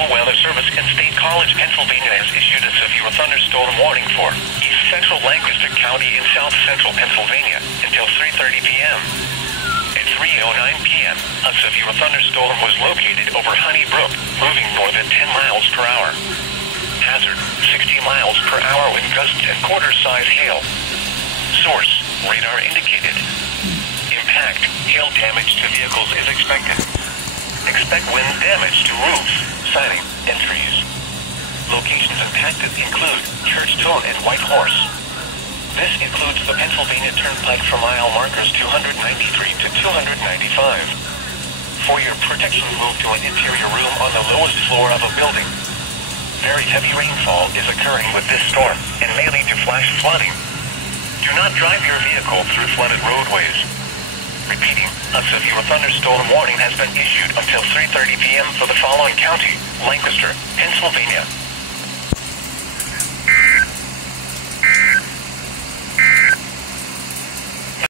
National Weather Service in State College, Pennsylvania has issued a severe thunderstorm warning for East Central Lancaster County in South Central Pennsylvania until 3:30 p.m. At 3:09 p.m., a severe thunderstorm was located over Honey Brook, moving more than 10 miles per hour. Hazard, 60 miles per hour with gusts and quarter-size hail. Source, radar indicated. Impact, hail damage to vehicles is expected. Expect wind damage to roofs, siding, and trees. Locations impacted include Churchtown and White Horse. This includes the Pennsylvania Turnpike for mile markers 293 to 295. For your protection, move to an interior room on the lowest floor of a building. Very heavy rainfall is occurring with this storm and may lead to flash flooding. Do not drive your vehicle through flooded roadways. Repeating, a severe thunderstorm warning has been issued until 3:30 p.m. for the following county: Lancaster, Pennsylvania,